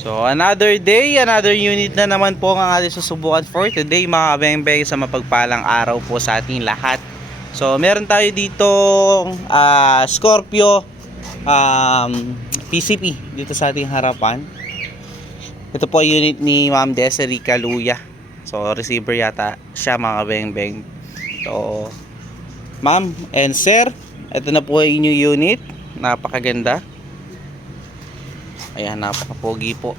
So, another day, another unit na naman po ang ating susubukan for today mga kabeng sa mapagpalang araw po sa ating lahat. So, meron tayo dito ah, Scorpio um, PCP dito sa ating harapan. Ito po unit ni Ma'am Desiree Kaluya. So, receiver yata siya mga kabeng So, Ma'am and Sir, ito na po ang inyong unit. Napakaganda. Ayan, napaka-pogi po.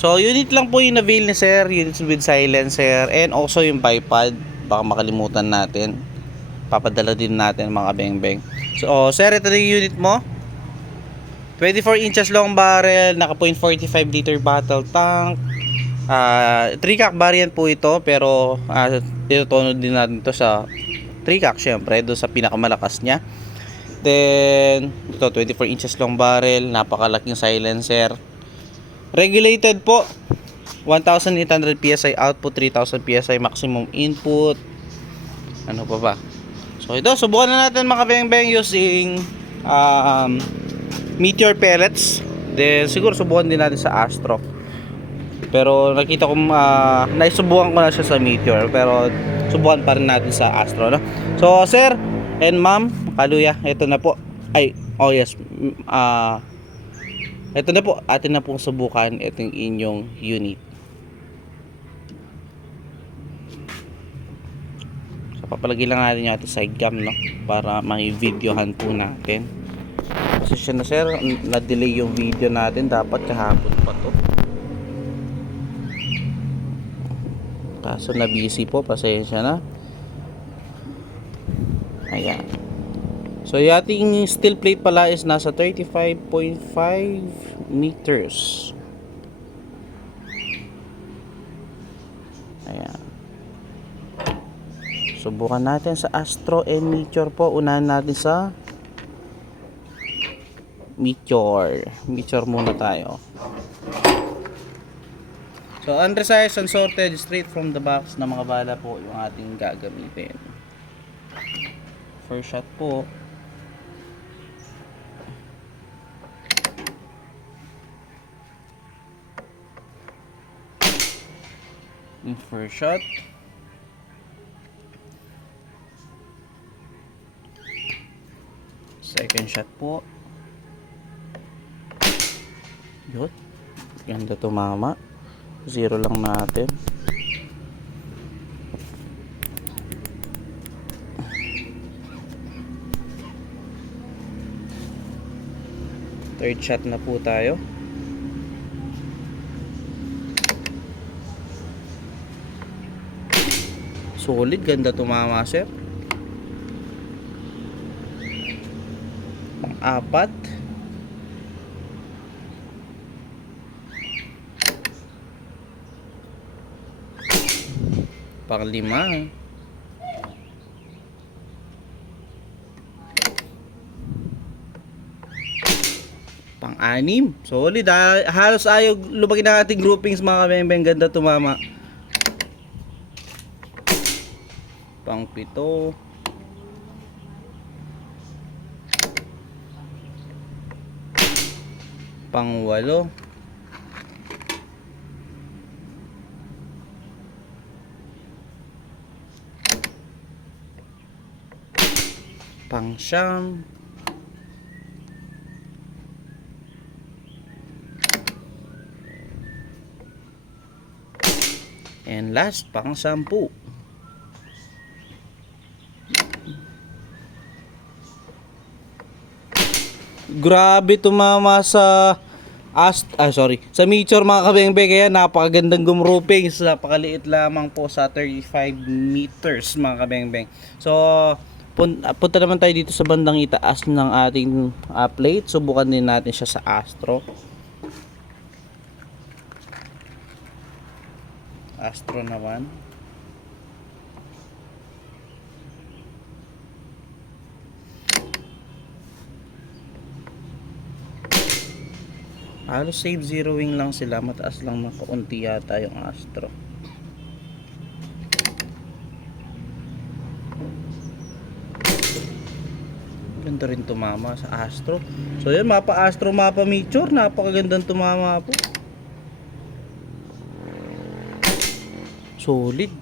So, unit lang po yung avail ni sir, units with silencer, and also yung bipod. Baka makalimutan natin. Papadala din natin mga beng-beng. So, sir, ito yung unit mo. 24 inches long barrel, naka 0.45 liter bottle tank. Ah, 3 cock variant po ito, pero uh, itutono din natin to sa 3 cock syempre, doon sa pinakamalakas niya. Then, ito 24 inches long barrel, napakalaking silencer. Regulated po. 1,800 PSI output, 3,000 PSI maximum input. Ano pa ba? So ito, subukan na natin mga beng-beng using um, meteor pellets. Then siguro subukan din natin sa Astro. Pero nakita ko uh, naisubukan ko na siya sa meteor pero subukan pa rin natin sa Astro, no? So sir and ma'am, kaluya, ito na po. Ay, oh yes. mm, Ah ito na po, atin na pong subukan itong inyong unit. So, papalagay lang natin yung ating side cam, no? Para may videohan po natin. Kasi siya na sir, na-delay yung video natin. Dapat kahapon pa to. Kaso na busy po, pasensya na. Ayan. So, yung ating steel plate pala is nasa 35.5 meters. Ayan. Subukan natin sa Astro and Meteor po. Unahan natin sa Meteor. Meteor muna tayo. So, unresized, unsorted, straight from the box na mga bala po yung ating gagamitin. First shot po. Yung first shot. Second shot po. Yun. Ganda tumama. Zero lang natin. Third shot na po tayo. Solid, ganda tumama sir. Pang-apat. Pang-lima. Pang-anim. Solid. ah. Halos ayaw lumaki ng ating groupings mga kabembeng. Ganda tumama. Pang pito. Pang walo. Pang siyam. And last pang sampu Grabe tumama sa Ast ah sorry. Sa Meteor mga kabengbe kaya napakagandang gumroopings napakaliit lamang po sa 35 meters mga kabengbe. So pun punta naman tayo dito sa bandang itaas ng ating ah, plate. Subukan din natin siya sa Astro. Astro naman Halos save zeroing lang sila, mataas lang ng yata yung Astro. Ganda rin tumama sa Astro. So yan, mapa Astro, mapa Meteor. Napakagandang tumama po. Solid.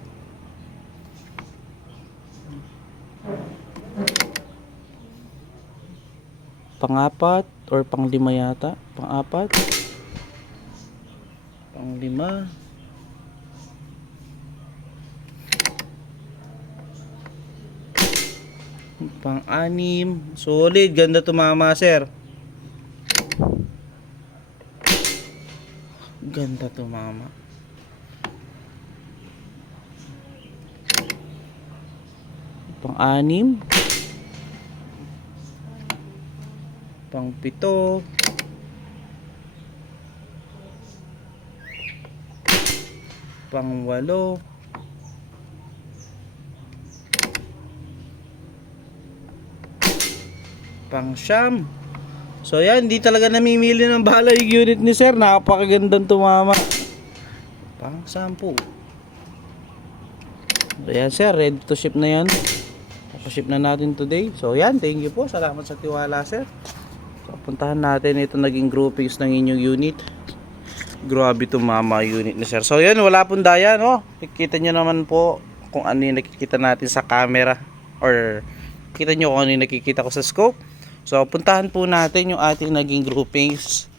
Pangapat or panglima yata? Pangapat? Panglima. Pang-anim. Solid. Ganda tumama, sir. Ganda tumama. Pang-anim. Pang-pito. Pang-walo. pang siyam. So yan, hindi talaga namimili ng bala yung unit ni sir. Napakagandang tumama. Pang sampu. So yan sir, ready to ship na yan. Papaship na natin today. So yan, thank you po. Salamat sa tiwala sir. So puntahan natin ito naging groupings ng inyong unit. Grabe tumama unit ni sir. So yan, wala pong daya no. Kikita nyo naman po kung ano yung nakikita natin sa camera. Or kita nyo kung ano yung nakikita ko sa scope. So, puntahan po natin yung ating naging groupings.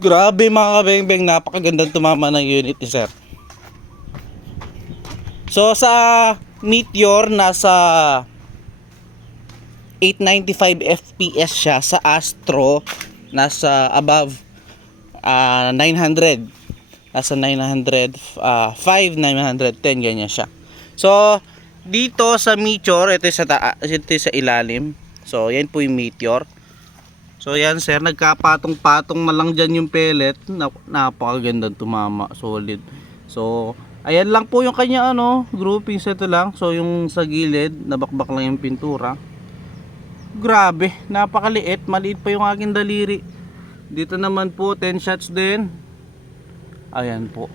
Grabe mga kabengbeng, napakagandang tumama ng unit ni sir. So, sa Meteor, nasa 895 FPS siya. Sa Astro, nasa above ah, 900. Nasa 900, ah, 5, 910, ganyan siya. So, dito sa Meteor, ito sa, ta- ito sa ilalim. So, yan po yung meteor. So, yan sir, nagkapatong-patong malang dyan yung pellet. Nap- napakagandang tumama, solid. So, ayan lang po yung kanya ano, groupings ito lang. So, yung sa gilid, nabakbak lang yung pintura. Grabe, napakaliit. Maliit pa yung aking daliri. Dito naman po, 10 shots din. Ayan po.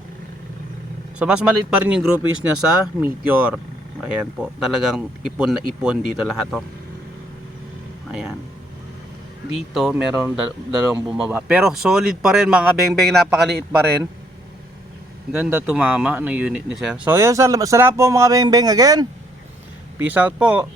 So, mas maliit pa rin yung groupings niya sa Meteor. Ayan po, talagang ipon na ipon dito lahat oh. Ayan. Dito meron dal- dalawang bumaba. Pero solid pa rin mga bengbeng napakaliit pa rin. Ganda tumama ng unit ni sir. So yun, sal- salamat po mga bengbeng again. Peace out po.